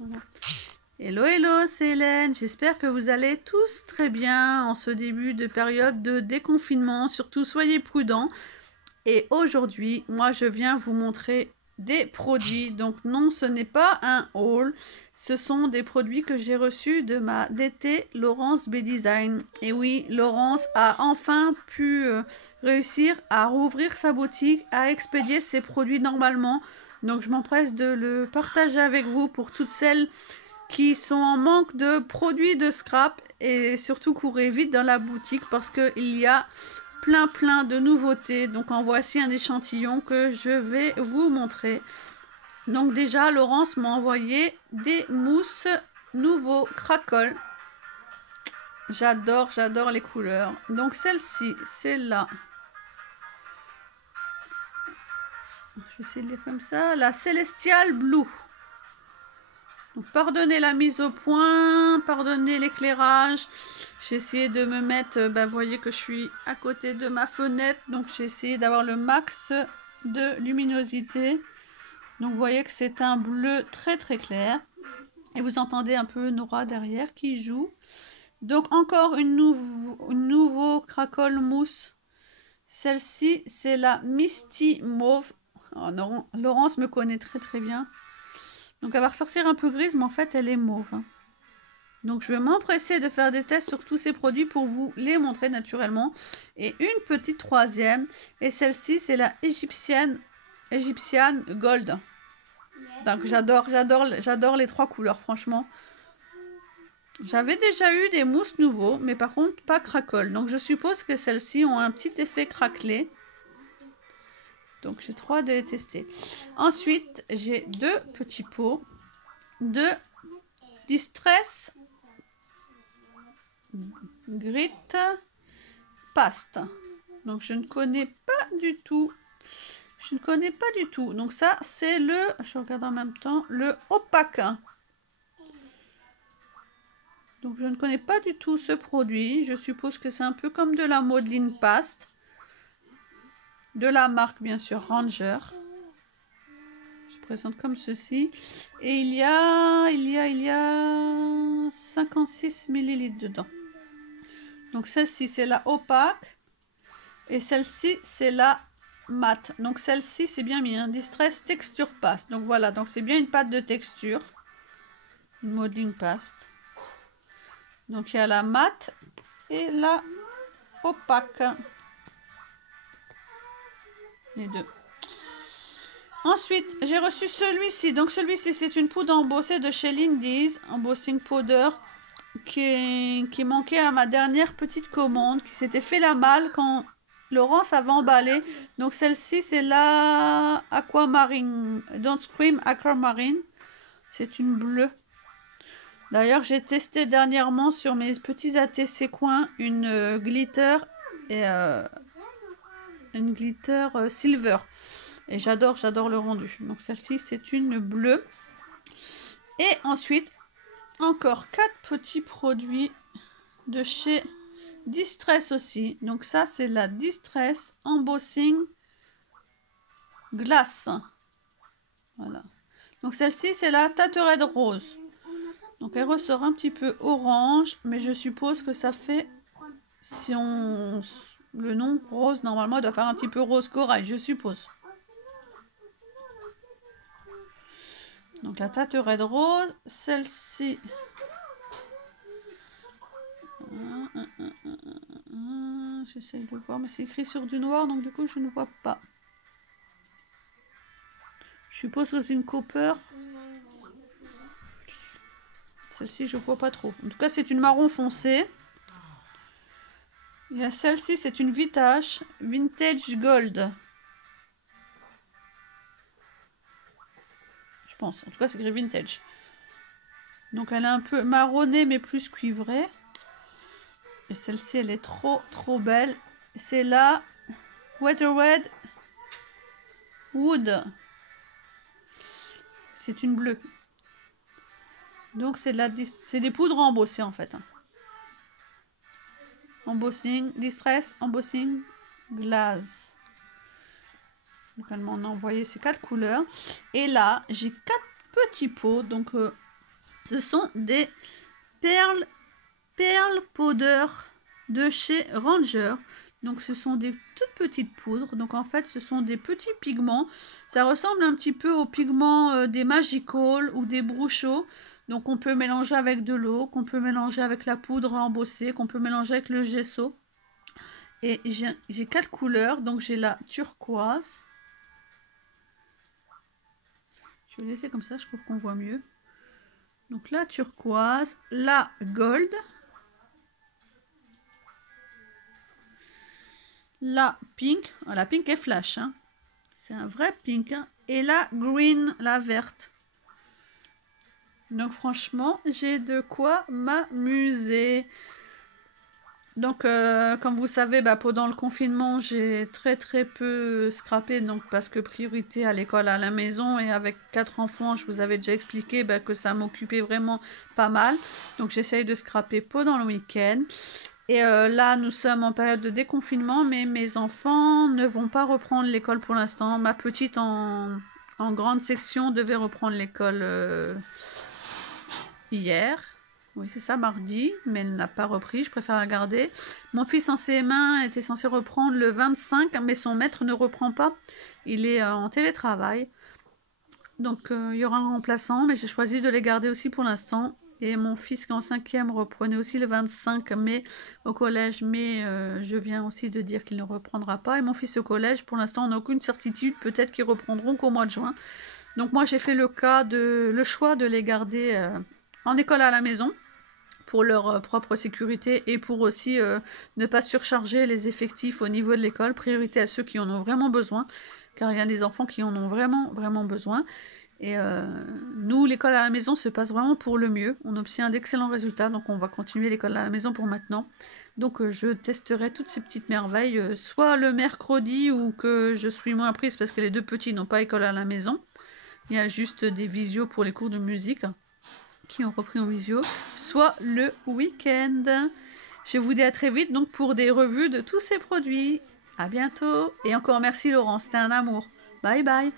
Voilà. Hello, hello, c'est Hélène. J'espère que vous allez tous très bien en ce début de période de déconfinement. Surtout, soyez prudents. Et aujourd'hui, moi, je viens vous montrer des produits. Donc non, ce n'est pas un haul. Ce sont des produits que j'ai reçus de ma DT Laurence B Design. Et oui, Laurence a enfin pu réussir à rouvrir sa boutique, à expédier ses produits normalement. Donc je m'empresse de le partager avec vous pour toutes celles qui sont en manque de produits de scrap. Et surtout, courez vite dans la boutique parce qu'il y a plein de nouveautés. Donc en voici un échantillon que je vais vous montrer. Donc déjà, Laurence m'a envoyé des mousses nouveaux Crackle. J'adore les couleurs. Donc celle-ci, c'est là. Je vais essayer de lire comme ça. La Celestial Blue. Donc, pardonnez la mise au point, pardonnez l'éclairage. J'ai essayé de me mettre, vous voyez que je suis à côté de ma fenêtre. Donc j'ai essayé d'avoir le max de luminosité. Donc vous voyez que c'est un bleu très clair. Et vous entendez un peu Nora derrière qui joue. Donc encore une nouveau Crackle mousse. Celle-ci, c'est la Misty Mauve. Oh non, Laurence me connaît très bien. Donc elle va ressortir un peu grise, mais en fait elle est mauve. Donc je vais m'empresser de faire des tests sur tous ces produits pour vous les montrer naturellement. Et une petite troisième. Et celle-ci, c'est la Egyptian Gold. Donc j'adore les trois couleurs, franchement. J'avais déjà eu des mousses nouveaux, mais par contre pas Crackle. Donc je suppose que celles-ci ont un petit effet craquelé. Donc j'ai trop hâte de les tester. Ensuite, j'ai deux petits pots de Distress Grit Paste. Donc je ne connais pas du tout. Donc ça, c'est le, je regarde en même temps, le opaque. Donc je ne connais pas du tout ce produit. Je suppose que c'est un peu comme de la modeline paste. De la marque, bien sûr, Ranger. Je présente comme ceci. Et il y a 56 ml dedans. Donc celle-ci, c'est la opaque. Et celle-ci, c'est la mat. Donc celle-ci, c'est bien mis, hein, Distress Texture Paste. Donc voilà, donc c'est bien une pâte de texture, une modeling paste. Donc il y a la mat et la opaque, les deux. Ensuite, j'ai reçu celui-ci. Donc celui-ci, c'est une poudre embossée de chez Lindy's, Embossing Powder, qui manquait à ma dernière petite commande, qui s'était fait la malle quand Laurence avait emballé. Donc celle-ci, c'est la Aquamarine. Don't Scream Aquamarine. C'est une bleue. D'ailleurs, j'ai testé dernièrement sur mes petits ATC coins une glitter et une glitter silver. Et j'adore le rendu. Donc celle-ci, c'est une bleue. Et ensuite, encore 4 petits produits de chez Distress aussi. Donc ça, c'est la Distress Embossing Glace. Voilà. Donc celle-ci, c'est la Taterade Rose. Donc elle ressort un petit peu orange, mais je suppose que ça fait, si on le nom rose, normalement, il doit faire un petit peu rose corail, je suppose. Donc la Taterade Rose, celle-ci. J'essaie de voir, mais c'est écrit sur du noir, donc du coup je ne vois pas. Je suppose que c'est une copper. Celle-ci, je vois pas trop. En tout cas, c'est une marron foncé. Il y a celle-ci, c'est une Vintage Gold. Je pense. En tout cas, c'est écrit Vintage. Donc, elle est un peu marronnée, mais plus cuivrée. Et celle-ci, elle est trop belle. C'est la Weatherred Wood. C'est une bleue. Donc c'est des poudres embossées en fait. Embossing, Distress, Embossing, Glaze. Donc elle m'en a envoyé ces 4 couleurs. Et là, j'ai 4 petits pots. Donc Ce sont des perles powder de chez Ranger. Donc ce sont des toutes petites poudres. Donc en fait ce sont des petits pigments. Ça ressemble un petit peu aux pigments des Magical ou des Bruchot. Donc on peut mélanger avec de l'eau, qu'on peut mélanger avec la poudre embossée, qu'on peut mélanger avec le gesso. Et j'ai 4 couleurs. Donc j'ai la turquoise. Je vais laisser comme ça, je trouve qu'on voit mieux. Donc la turquoise, la gold, la pink. Oh, la pink est flash, hein. C'est un vrai pink, hein. Et la green, la verte. Donc franchement, j'ai de quoi m'amuser. Donc comme vous savez, pendant le confinement, j'ai très peu scrappé, donc parce que priorité à l'école, à la maison, et avec 4 enfants, je vous avais déjà expliqué que ça m'occupait vraiment pas mal. Donc j'essaye de scraper pendant le week-end. Et là, nous sommes en période de déconfinement, mais mes enfants ne vont pas reprendre l'école pour l'instant. Ma petite en grande section devait reprendre l'école hier. Oui, c'est ça, mardi, mais elle n'a pas repris, je préfère la garder. Mon fils en CM1 était censé reprendre le 25, mais son maître ne reprend pas. Il est en télétravail. Donc, il y aura un remplaçant, mais j'ai choisi de les garder aussi pour l'instant. Et mon fils qui est en 5e reprenait aussi le 25 mai au collège, mais je viens aussi de dire qu'il ne reprendra pas. Et mon fils au collège, pour l'instant, on n'a aucune certitude, peut-être qu'ils reprendront qu'au mois de juin. Donc moi, j'ai fait le choix de les garder en école à la maison, pour leur propre sécurité et pour aussi ne pas surcharger les effectifs au niveau de l'école. Priorité à ceux qui en ont vraiment besoin, car il y a des enfants qui en ont vraiment besoin. Et nous, l'école à la maison se passe vraiment pour le mieux. On obtient d'excellents résultats, donc on va continuer l'école à la maison pour maintenant. Donc je testerai toutes ces petites merveilles, soit le mercredi où que je suis moins prise parce que les 2 petits n'ont pas école à la maison. Il y a juste des visios pour les cours de musique qui ont repris en visio, soit le week-end. Je vous dis à très vite donc pour des revues de tous ces produits. À bientôt et encore merci Laurent, c'était un amour. Bye bye.